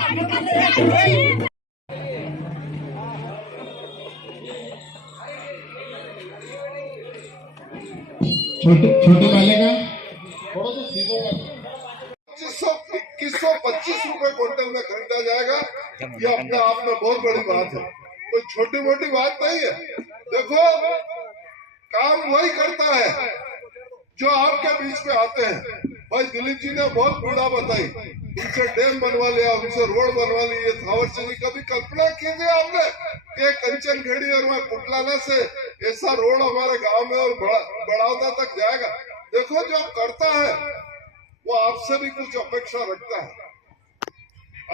छोटे वाले का थोड़ा सा सीधो 2125 रुपए क्विंटल में खरीदा जाएगा। ये अपने आप में बहुत बड़ी बात है, कोई छोटी मोटी बात नहीं है। देखो, काम वही करता है जो आपके बीच में आते हैं। भाई दिलीप जी ने बहुत बूढ़ा बताई, उनसे डैम बनवा लिया, उनसे रोड बनवा ली। ये थावरचंद जी, कभी कल्पना कीजिए आपने कि कंचनखेड़ी और वहाँ कुटलाना से ऐसा रोड हमारे गांव में और बड़ौदा तक जाएगा। देखो, जो करता है वो आपसे भी कुछ अपेक्षा रखता है।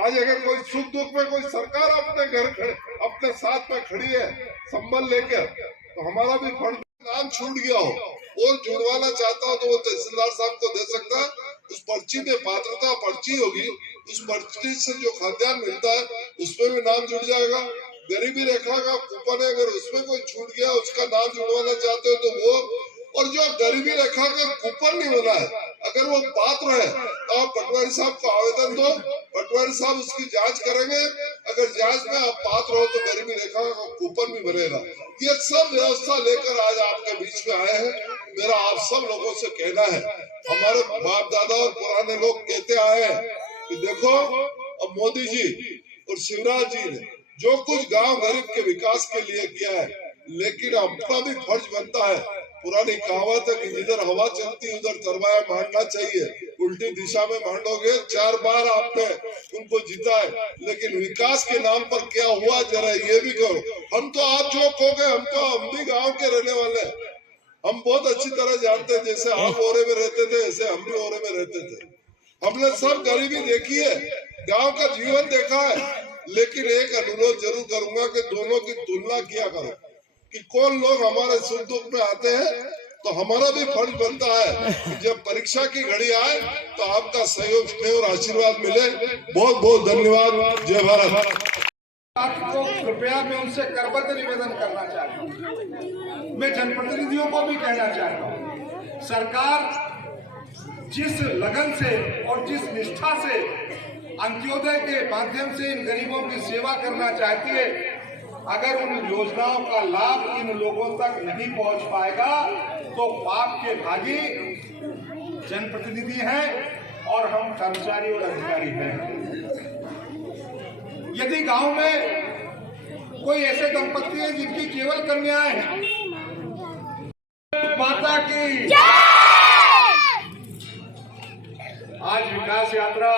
आज अगर कोई सुख दुख में कोई सरकार अपने घर खड़े अपने साथ में खड़ी है संबल लेकर, तो हमारा भी फंड नाम छूट गया हो और जुड़वाना चाहता हो तो वो तहसीलदार साहब को दे सकता है। उस पर्ची में पात्रता पर्ची होगी, उस पर्ची से जो खाद्यान्न मिलता है उसमें भी नाम जुड़ जाएगा। गरीबी रेखा का कूपन है, अगर उसमें कोई छूट गया उसका नाम जुड़वाना चाहते हो तो वो। और जो गरीबी रेखा का कूपन नहीं बना है, अगर वो पात्र है तो आप पटवारी साहब को आवेदन दो, पटवारी साहब उसकी जांच करेंगे। अगर जांच में आप पात्र हो तो गरीबी रेखा का कूपन भी बनेगा। ये सब व्यवस्था लेकर आज आपके बीच में आए हैं। मेरा आप सब लोगों से कहना है, हमारे बाप दादा और पुराने लोग कहते आए हैं कि देखो, अब मोदी जी और शिवराज जी ने जो कुछ गांव गरीब के विकास के लिए किया है, लेकिन अपना भी फर्ज बनता है। पुरानी कहावत है कि जिधर हवा चलती उधर तरवाया मारना चाहिए। उल्टी दिशा में मांडोगे। 4 बार आपने उनको जीता है, लेकिन विकास के नाम पर क्या हुआ जरा ये भी करो। हम तो आप जो कहोगे, हम भी गांव के रहने वाले हैं, हम बहुत अच्छी तरह जानते हैं। जैसे आप ओरे में रहते थे ऐसे हम भी ओरे में रहते थे। हमने सब गरीबी देखी है, गांव का जीवन देखा है। लेकिन एक अनुरोध जरूर करूंगा कि दोनों की तुलना किया करो कि कौन लोग हमारे सुख दुख में आते हैं। तो हमारा भी फर्ज बनता है कि जब परीक्षा की घड़ी आए तो आपका सहयोग, स्नेह और आशीर्वाद मिले। बहुत बहुत धन्यवाद। जय भारत। आपको कृपया मैं उनसे करबद्ध निवेदन करना चाहता हूँ। मैं जनप्रतिनिधियों को भी कहना चाहता हूँ, सरकार जिस लगन से और जिस निष्ठा से अंत्योदय के माध्यम से इन गरीबों की सेवा करना चाहती है, अगर उन योजनाओं का लाभ इन लोगों तक नहीं पहुंच पाएगा तो पाप के भागी जनप्रतिनिधि हैं और हम कर्मचारी और अधिकारी हैं। यदि गांव में कोई ऐसे दंपत्ति हैं जिनकी केवल कन्याएं हैं, माता की आज विकास यात्रा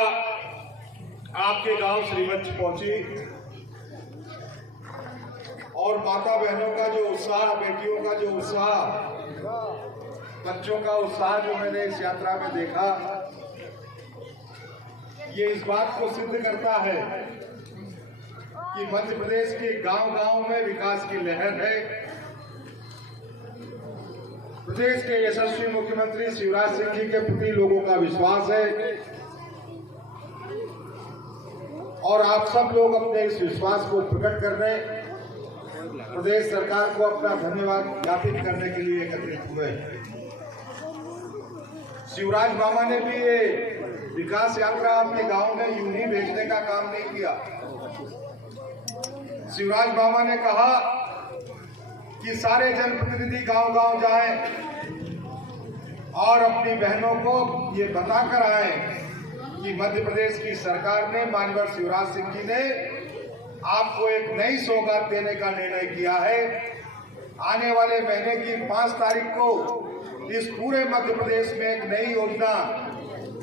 आपके गांव श्रीवंश पहुंची और माता बहनों का जो उत्साह, बेटियों का जो उत्साह, बच्चों का उत्साह जो मैंने इस यात्रा में देखा, ये इस बात को सिद्ध करता है कि मध्य प्रदेश के गांव-गांव में विकास की लहर है। प्रदेश के यशस्वी मुख्यमंत्री शिवराज सिंह जी के प्रति लोगों का विश्वास है और आप सब लोग अपने इस विश्वास को प्रकट करने, प्रदेश सरकार को अपना धन्यवाद ज्ञापित करने के लिए एकत्रित हुए। शिवराज मामा ने भी ये विकास यात्रा आपके गांव में यूं ही भेजने का काम नहीं किया। शिवराज मामा ने कहा कि सारे जनप्रतिनिधि गांव-गांव जाएं और अपनी बहनों को ये बताकर आए कि मध्य प्रदेश की सरकार ने, माननीय शिवराज सिंह जी ने आपको एक नई सौगात देने का निर्णय किया है। आने वाले महीने की 5 तारीख को इस पूरे मध्य प्रदेश में एक नई योजना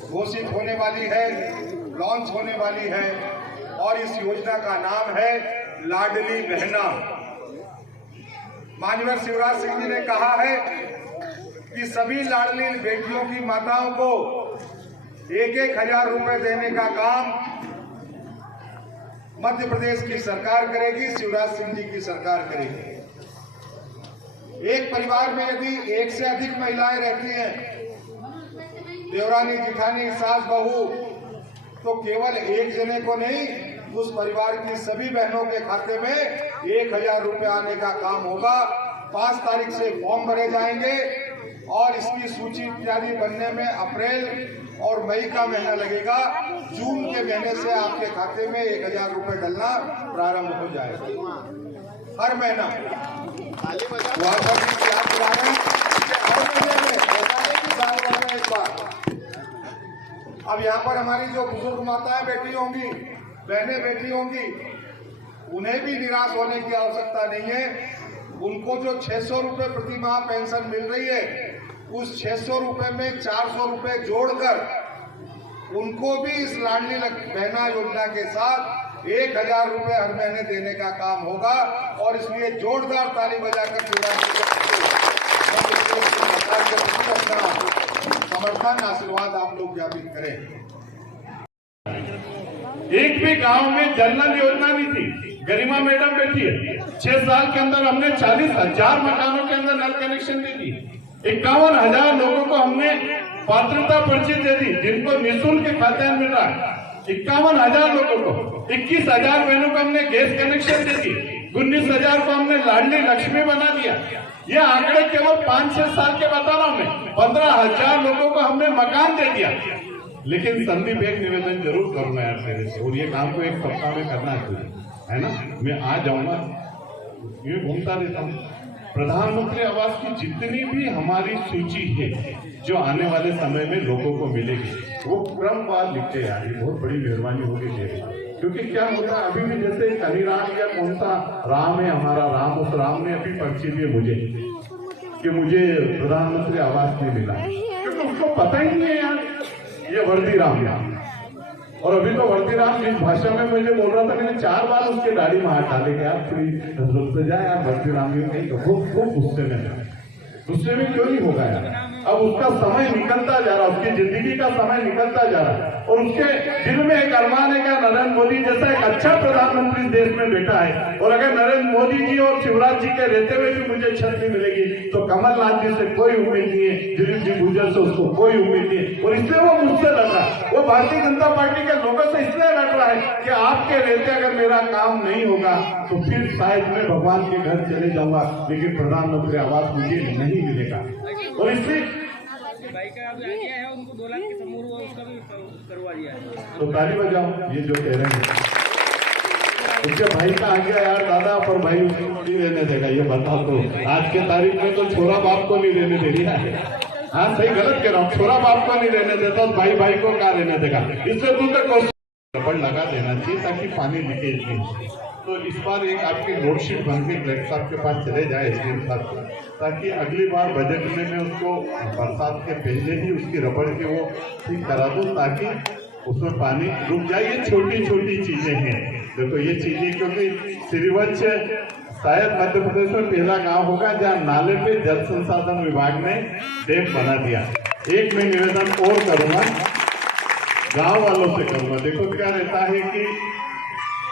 घोषित होने वाली है, लॉन्च होने वाली है और इस योजना का नाम है लाडली बहना। माननीय शिवराज सिंह जी ने कहा है कि सभी लाडली बेटियों की माताओं को 1-1 हजार रुपए देने का काम मध्य प्रदेश की सरकार करेगी, शिवराज सिंह जी की सरकार करेगी। एक परिवार में यदि 1 से अधिक महिलाएं रहती हैं, देवरानी, जिठानी, सास, बहू, तो केवल एक जने को नहीं, उस परिवार की सभी बहनों के खाते में 1 हजार रुपए आने का काम होगा। 5 तारीख से फॉर्म भरे जाएंगे और इसकी सूची इत्यादि बनने में अप्रैल और मई का महीना लगेगा। जून के महीने से आपके खाते में 1000 रुपए डलना प्रारंभ हो जाएगा हर महीना। वहाँ पर भी याद दिला रहे हैं कि हर महीने में, ऐसा नहीं कि साल भर में एक बार। अब यहाँ पर हमारी जो बुजुर्ग माताएं बैठी होंगी, बहनें बैठी होंगी, उन्हें भी निराश होने की आवश्यकता नहीं है। उनको जो 600 रुपए प्रति माह पेंशन मिल रही है, उस 600 रुपए में 400 रुपए जोड़कर उनको भी इस लाडली बहना योजना के साथ 1000 रुपए हर महीने देने का काम होगा। और इसलिए जोरदार ताली बजाकर अपना समर्थन आशीर्वाद आप लोग ज्ञापित करें। एक भी गांव में जल नल योजना नहीं थी। गरिमा मैडम बैठी है, 6 साल के अंदर हमने 40,000 मकानों के अंदर नल कनेक्शन दे दी। 51,000 लोगों को हमने पात्रता पर्ची दे दी, जिनको निःशुल्क खाद्यान्न मिल रहा है। 51,000 लोगों को, 21,000 बहनों को हमने गैस कनेक्शन दे दी, 19,000 को हमने लाडली लक्ष्मी बना दिया। ये आंकड़े केवल 5-6 साल के बता रहा हूं मैं। 15,000 लोगों को हमने मकान दे दिया। लेकिन संदीप, एक निवेदन जरूर करूंगा यार तेरे से, और ये काम को एक सप्ताह में करना है ना। मैं आ जाऊंगा, ये घूमता रहता हूँ। प्रधानमंत्री आवास की जितनी भी हमारी सूची है जो आने वाले समय में लोगों को मिलेगी, वो क्रमवार लिखते यार, ये बहुत बड़ी मेहरबानी होगी मेरी। क्योंकि क्या होता है, अभी भी जैसे कनीराम या कौन सा राम है हमारा, राम, उस राम ने अभी पर्ची दी मुझे कि मुझे प्रधानमंत्री आवास नहीं मिला, क्योंकि उसको पता ही नहीं है यार ये वर्दी राम है। और अभी तो वर्दी राम जिस भाषा में मुझे बोल रहा था, मैंने 4 बार उसके गाड़ी में हाथ डाले, यार रुक जाए यार, वर्दी राम नहीं तो खूब गुस्से में क्यों नहीं होगा यार। अब उसका समय निकलता जा रहा, उसकी जिंदगी का समय निकलता जा रहा, और उसके दिल में एक अरमान है कि नरेंद्र मोदी जैसा एक अच्छा प्रधानमंत्री देश में बैठा है, और अगर नरेंद्र मोदी जी और शिवराज जी के रहते हुए भी मुझे छत नहीं मिलेगी तो कमलनाथ जी से कोई उम्मीद नहीं है, दिलीप जी गुजर से उसको कोई उम्मीद नहीं है। और इसलिए वो मुझसे लड़ रहा है, वो भारतीय जनता पार्टी के लोगों से इसलिए लड़ रहा है कि आपके रहते अगर मेरा काम नहीं होगा तो फिर शायद मैं भगवान के घर चले जाऊंगा, लेकिन प्रधानमंत्री आवास मुझे नहीं मिलेगा। और इसलिए उनको 2 लाख के समूह उसका भी करवा दिया है। तो ताली बजाओ ये जो कह रहे हैं। उसके भाई का आ गया यार दादा, पर भाई उसको नहीं रहने देगा, ये बताओ तो आज के तारीख में तो छोरा बाप को नहीं रहने दे रहा है। हाँ सही गलत कह रहा हूँ, छोरा बाप को नहीं रहने देता तो भाई को क्या रहने देगा। इससे दूसरे रबड़ लगा देना चाहिए ताकि पानी लीकेज नहीं। तो इस बार एक आपकी नोट शीट बन के कलेक्टर साहब के पास चले जाए एसडीएम साहब को, ताकि अगली बार बजट में मैं उसको बरसात के पहले ही उसकी रबड़ के वो ठीक करा दूं, ताकि उसमें पानी रुक जाए। ये छोटी छोटी चीजें हैं, देखो ये चीजें, क्योंकि श्रीवत्स शायद मध्य प्रदेश में पहला गांव होगा जहाँ नाले पे जल संसाधन विभाग ने डैम बना दिया। एक मैं निवेदन और करूंगा, गांव वालों से करूंगा। देखो क्या रहता है कि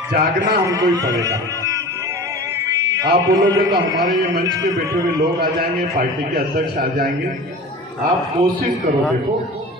जागना हमको ही पड़ेगा। आप बोलोगे तो हमारे ये मंच पे बैठे हुए लोग आ जाएंगे, पार्टी के अध्यक्ष आ जाएंगे। आप कोशिश करो, देखो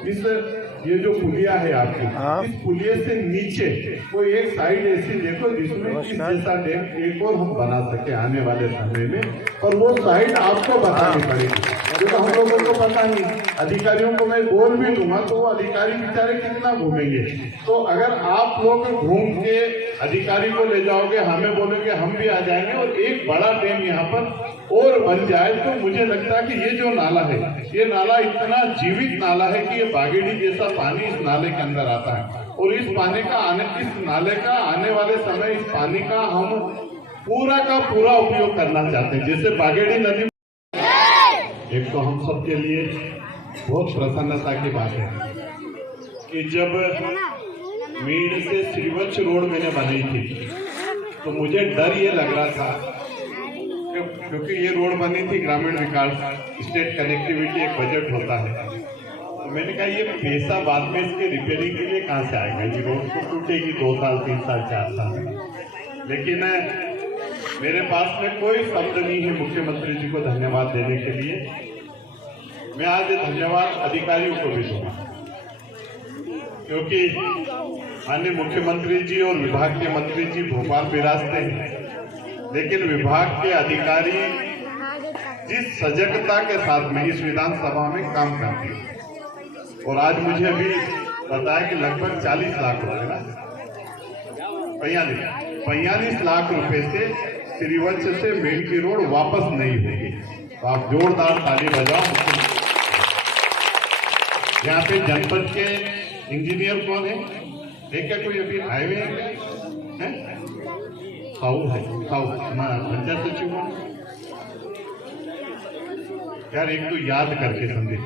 इस ये जो पुलिया है आपकी, इस पुलिया से नीचे कोई एक साइड ऐसी देखो जिसमें इस जैसा डैम एक और हम बना सके आने वाले समय में, और वो साइड आपको बतानी पड़ेगी, क्योंकि हम लोगों को पता नहीं। अधिकारियों को मैं बोल भी दूंगा तो वो अधिकारी बेचारे कितना घूमेंगे। तो अगर आप लोग घूम के अधिकारी को ले जाओगे, हमें बोलोगे, हम भी आ जाएंगे, और एक बड़ा डैम यहाँ पर और बन जाए, तो मुझे लगता है कि ये जो नाला है, ये नाला इतना जीवित नाला है कि ये बागेड़ी जैसा पानी इस नाले के अंदर आता है। और इस नाले का आने वाले समय इस पानी का हम पूरा का पूरा उपयोग करना चाहते हैं। जैसे बागेड़ी नदी, एक तो हम सबके लिए बहुत प्रसन्नता की बात है कि जब मीड से श्रीवत्स रोड मैंने बनाई थी तो मुझे डर ये लग रहा था, क्योंकि ये रोड बनी थी ग्रामीण विकास स्टेट कनेक्टिविटी एक बजट होता है, तो मैंने कहा ये पैसा बाद में इसके रिपेयरिंग के लिए कहाँ से आएगा, ये रोड तो टूटेगी 2 साल 3 साल 4 साल। लेकिन मेरे पास में कोई शब्द नहीं है मुख्यमंत्री जी को धन्यवाद देने के लिए। मैं आज धन्यवाद अधिकारियों को भी दूंगा, क्योंकि माननीय मुख्यमंत्री जी और विभाग के मंत्री जी भोपाल विराजते हैं, लेकिन विभाग के अधिकारी जिस सजगता के साथ में इस विधानसभा में काम करती है। और आज मुझे अभी बताया कि लगभग 40 लाख रुपए ना 45 लाख रुपए से श्रीवंश से मेंढकी रोड वापस नहीं होगी। तो आप जोरदार ताली बजाओ। यहाँ पे जनपद के इंजीनियर कौन है? एक क्या कोई अभी हाईवे है? साहू है, साहू पंचायत सचिव यार, एक तो याद करके समझे,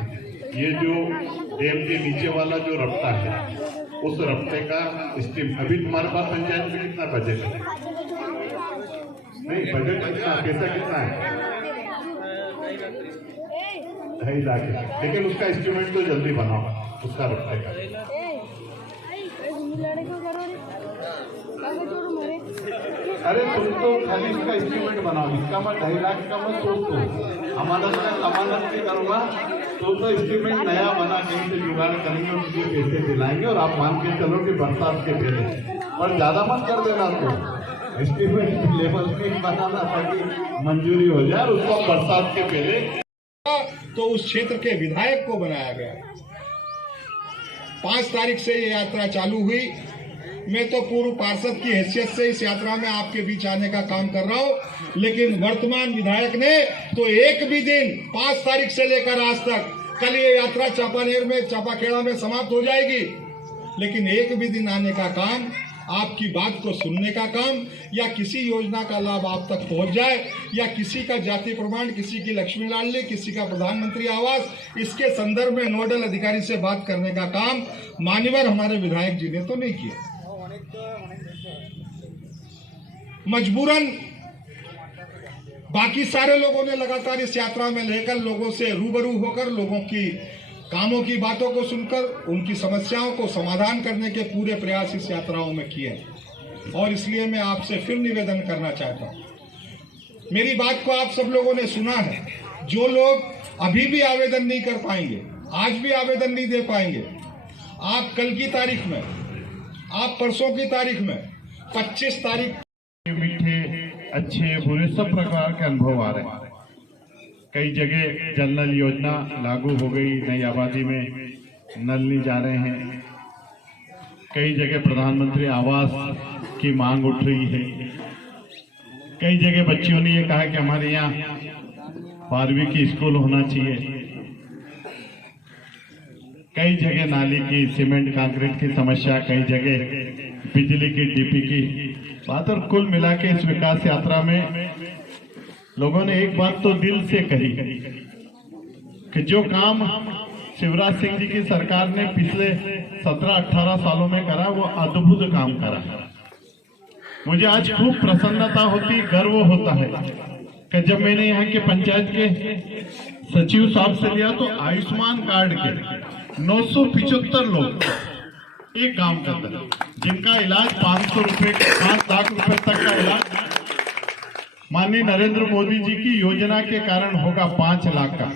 ये जो डैम के नीचे वाला जो रफ्ता है, उस रफ्ते का स्टीम अभी तुम्हारे पास पंचायत में कितना बजट है? नहीं, बजट कितना, पैसा कितना है? 2.5 लाख है। लेकिन उसका एस्टिमेट तो जल्दी बनाओ, उसका रफ्ते का। अरे तुम तो खाली इसका एस्टिमेट बनाओ, इसका मैं 2.5 लाख का मैं सोच दो, हमारा जमानत नहीं करूंगा तो एस्टिमेट नया बना कहीं से जुगाड़ करेंगे और मुझे पैसे दिलाएंगे। और आप मान के चलो कि बरसात के पहले, और ज्यादा मत कर देना, तो एस्टिमेट लेवल में बनाना ताकि मंजूरी हो जाए और उसको बरसात के पहले। तो उस क्षेत्र के विधायक को बनाया गया। 5 तारीख से ये यात्रा चालू हुई। मैं तो पूर्व पार्षद की हैसियत से इस यात्रा में आपके बीच आने का काम कर रहा हूं, लेकिन वर्तमान विधायक ने तो एक भी दिन 5 तारीख से लेकर आज तक, कल ये यात्रा चापानेर में, चापाखेड़ा में समाप्त हो जाएगी, लेकिन एक भी दिन आने का काम, आपकी बात को सुनने का काम, या किसी योजना का लाभ आप तक पहुंच जाए, या किसी का जाति प्रमाण, किसी की लक्ष्मी लाडली, किसी का प्रधानमंत्री आवास, इसके संदर्भ में नोडल अधिकारी से बात करने का काम मान्यवर हमारे विधायक जी ने तो नहीं किया। मजबूरन बाकी सारे लोगों ने लगातार इस यात्रा में लेकर लोगों से रूबरू होकर, लोगों की कामों की बातों को सुनकर, उनकी समस्याओं को समाधान करने के पूरे प्रयास इस यात्राओं में किए। और इसलिए मैं आपसे फिर निवेदन करना चाहता हूं, मेरी बात को आप सब लोगों ने सुना है। जो लोग अभी भी आवेदन नहीं कर पाएंगे, आज भी आवेदन नहीं दे पाएंगे, आप कल की तारीख में, आप परसों की तारीख में, 25 तारीख, मीठे अच्छे बुरे सब प्रकार के अनुभव आ रहे हैं। कई जगह जल नल योजना लागू हो गई, नई आबादी में नल नहीं जा रहे हैं। कई जगह प्रधानमंत्री आवास की मांग उठ रही है। कई जगह बच्चियों ने ये कहा कि हमारे यहाँ 12वीं की स्कूल होना चाहिए। कई जगह नाली की, सीमेंट कंक्रीट की समस्या, कई जगह बिजली की, डीपी की बात। और कुल मिला के इस विकास यात्रा में लोगों ने एक बात तो दिल से कही कि जो काम शिवराज सिंह जी की सरकार ने पिछले 17-18 सालों में करा, वो अद्भुत काम करा। मुझे आज खूब प्रसन्नता होती, गर्व होता है कि जब मैंने यहाँ के पंचायत के सचिव साहब से लिया तो आयुष्मान कार्ड के 975 लोग एक गांव के अंदर, जिनका इलाज 500 रुपए, 5 लाख रुपए तक का इलाज माननीय नरेंद्र मोदी जी की योजना के कारण होगा 5 लाख का।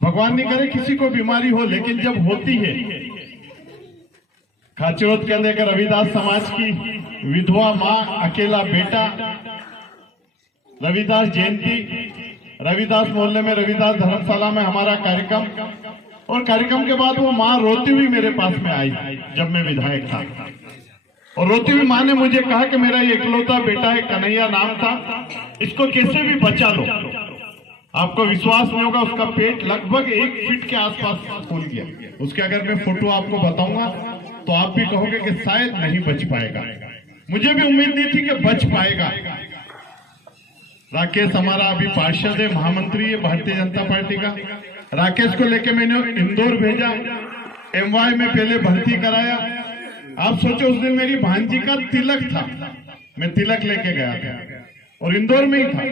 भगवान नहीं करे किसी को बीमारी हो, लेकिन जब होती है, खाचरोद के अंदर रविदास समाज की विधवा माँ, अकेला बेटा, रविदास जयंती, रविदास मोहल्ले में, रविदास धर्मशाला में हमारा कार्यक्रम, और कार्यक्रम के बाद वो माँ रोती हुई मेरे पास में आई जब मैं विधायक था। और रोती हुई माँ ने मुझे कहा कि मेरा ये इकलौता बेटा है, कन्हैया नाम था, इसको कैसे भी बचा लो। आपको विश्वास नहीं होगा, उसका पेट लगभग 1 फीट के आसपास फूल गया। उसके अगर मैं फोटो आपको बताऊंगा तो आप भी कहोगे कि शायद नहीं बच पाएगा। मुझे भी उम्मीद नहीं थी कि बच पाएगा। राकेश हमारा अभी पार्षद है, महामंत्री है भारतीय जनता पार्टी का। राकेश को लेके मैंने इंदौर भेजा, MY में पहले भर्ती कराया। आप सोचो, उस दिन मेरी भांजी का तिलक था, मैं तिलक लेके गया था और इंदौर में ही था।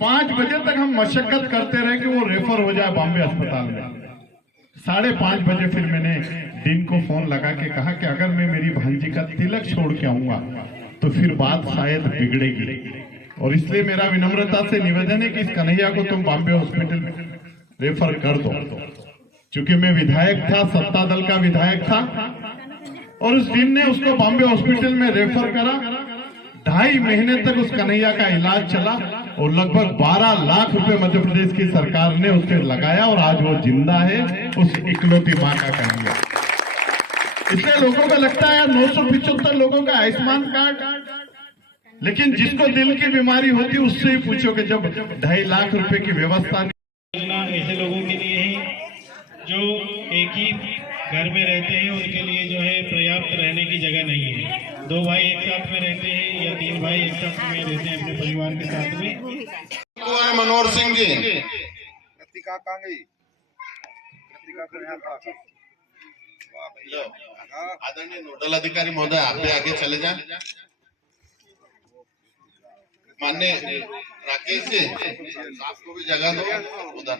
5 बजे तक हम मशक्कत करते रहे कि वो रेफर हो जाए बॉम्बे अस्पताल में। 5:30 बजे फिर मैंने दिन को फोन लगा के कहा कि अगर मैं मेरी भांजी का तिलक छोड़ के आऊंगा तो फिर बात शायद बिगड़ेगी, और इसलिए मेरा विनम्रता से निवेदन है कि इस कन्हैया को तुम बॉम्बे हॉस्पिटल में रेफर कर दो। चूंकि मैं विधायक था, सत्ता दल का विधायक था, और उस दिन ने उसको बॉम्बे हॉस्पिटल में रेफर करा। 2.5 महीने तक उस कन्हैया का इलाज चला और लगभग 12 लाख रुपए मध्य प्रदेश की सरकार ने उस पर लगाया और आज वो जिंदा है, उस इकलौती मां का कन्हैया। इसलिए लोगों को लगता है यार 975 लोगों का आयुष्मान कार्ड, लेकिन जिसको दिल की बीमारी होती है उससे ही पूछो कि जब 2.5 लाख रुपए की व्यवस्था योजना ऐसे लोगों के लिए है जो एक ही घर में रहते हैं, उनके लिए जो है पर्याप्त रहने की जगह नहीं है। 2 भाई एक साथ में रहते हैं या 3 भाई एक साथ में रहते हैं अपने परिवार के साथ में। मनोहर सिंह जी, आदरणीय नोडल अधिकारी महोदय, आप भी आगे चले जाएं। माननीय राकेश जी, आपको भी जगह दो उधर।